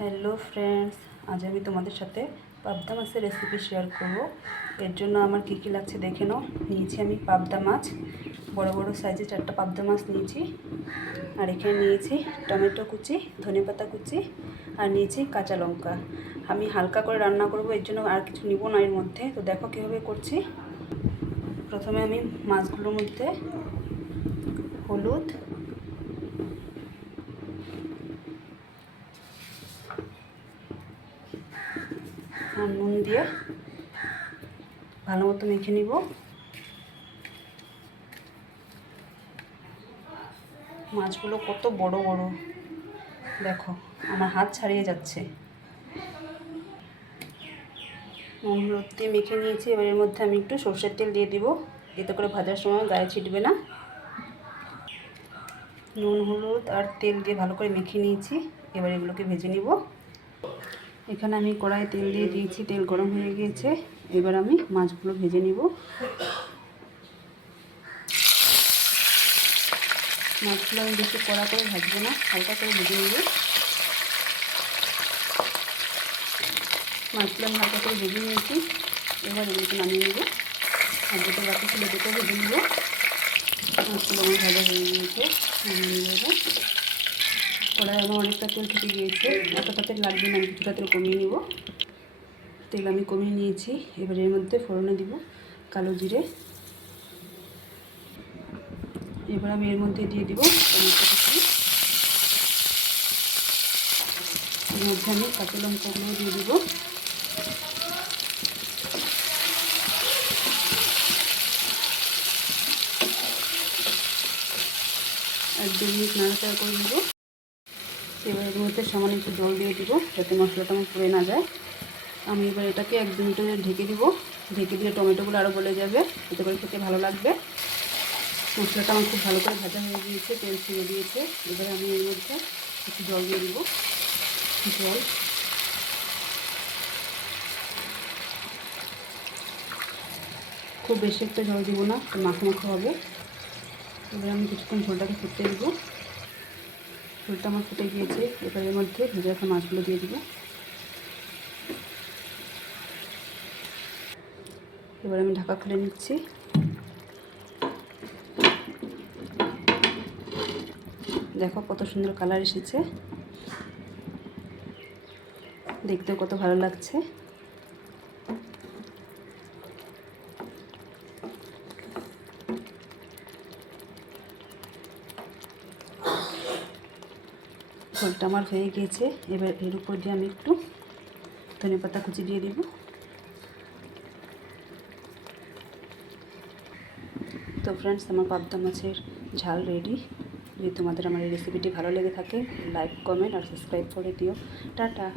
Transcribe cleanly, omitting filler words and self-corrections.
Hello friends, আজ আমি তোমাদের সাথে পাবদা মাছের রেসিপি শেয়ার করব। এর জন্য আমার কী কী লাগছে দেখে নাও। নিয়েছি আমি পাবদা মাছ, বড় বড় সাইজে 4টা পাবদা মাছ নিয়েছি। আর এখানে নিয়েছি টমেটো কুচি, ধনেপাতা কুচি, আর নিয়েছি কাঁচা লঙ্কা। আমি হালকা করে রান্না করব, এর জন্য আর কিছু নিব না এর মধ্যে। তো দেখো কীভাবে করছি। প্রথমে আমি মাছগুলোর মধ্যে হলুদ, আর নুন দিয়ে ভালো মতো মেখে নিব। মাছগুলো কত বড় বড়, দেখো আমার হাত ছাড়িয়ে যাচ্ছে। নুন হলুদ দিয়ে মেখে নিয়েছি। এবার এর মধ্যে আমি একটু সর্ষের তেল দিয়ে দিব, এতে করে ভাজার সময় গায়ে ছিটবে না। নুন হলুদ আর তেল দিয়ে ভালো করে মেখে নিয়েছি। এবার এগুলোকে ভেজে নিব। এখানে আমি কড়াই তেল দিয়ে দিয়েছি, তেল গরম হয়ে গিয়েছে। এবার আমি মাছগুলো ভেজে নিব। মাছগুলো আমি বেশি কড়া করে ভাজবো না, হালকা করে ভেজে নিব। মাছগুলো আমি হালকা করে ভেজে নিয়েছি। এবার এগুলোকে নামিয়ে নেব। আর দুটো বাকি ছিল দুটো ভেজে নেব। মাছগুলো আমার ভাজা হয়ে গিয়েছে, নামিয়ে নেব। এবার কড়াই আমার অনেকটা তেল থেকে গিয়েছে, এতটা তেল লাগবে না, আমি কিছুটা তেল কমিয়ে নিব। তেল আমি কমিয়ে নিয়েছি। এবার এর মধ্যে ফোড়নে দিব কালো জিরে। এবার আমি এর মধ্যে দিয়ে দিব টমেটো কুচি। এর মধ্যে আমি কাঁচা লঙ্কাগুলো দিয়ে দিব। আর 2 মিনিট নাড়াচাড়া করে নেব। এবার এর মধ্যে সামান্য একটু জল দিয়ে দিব, যাতে মশলাটা আমার পুড়ে না যায়। আমি এবার এটাকে 1-2 মিনিটের ঢেকে দিব। ঢেকে দিলে টমেটোগুলো আরও গলে যাবে, এতে করে খেতে ভালো লাগবে। মশলাটা আমার খুব ভালো করে ভাজা হয়ে গিয়েছে, তেল ছেড়ে দিয়েছে। এবার আমি এর মধ্যে একটু জল দিয়ে দিব। জল খুব বেশি একটা জল দিব না, মাখো মাখো হবে। এবার আমি কিছুক্ষণ ঝোলটাকে ফুটতে দিব। ঝোলটা আমার ফুটে গিয়েছে। এবার এর মধ্যে ভেজে রাখা মাছগুলো দিয়ে দিব। এবার আমি ঢাকা খুলে নিচ্ছি। দেখো কত সুন্দর কালার এসেছে, দেখতেও কত ভালো লাগছে। ঝোলটা আমার হয়ে গিয়েছে। এবার এর উপর দিয়ে আমি একটু ধনেপাতা কুচি দিয়ে দিব। তো ফ্রেন্ডস, আমার পাবদা মাছের ঝাল রেডি। যদি তোমাদের আমার এই রেসিপিটি ভালো লেগে থাকে, লাইক, কমেন্ট আর সাবস্ক্রাইব করে দিও। টাটা।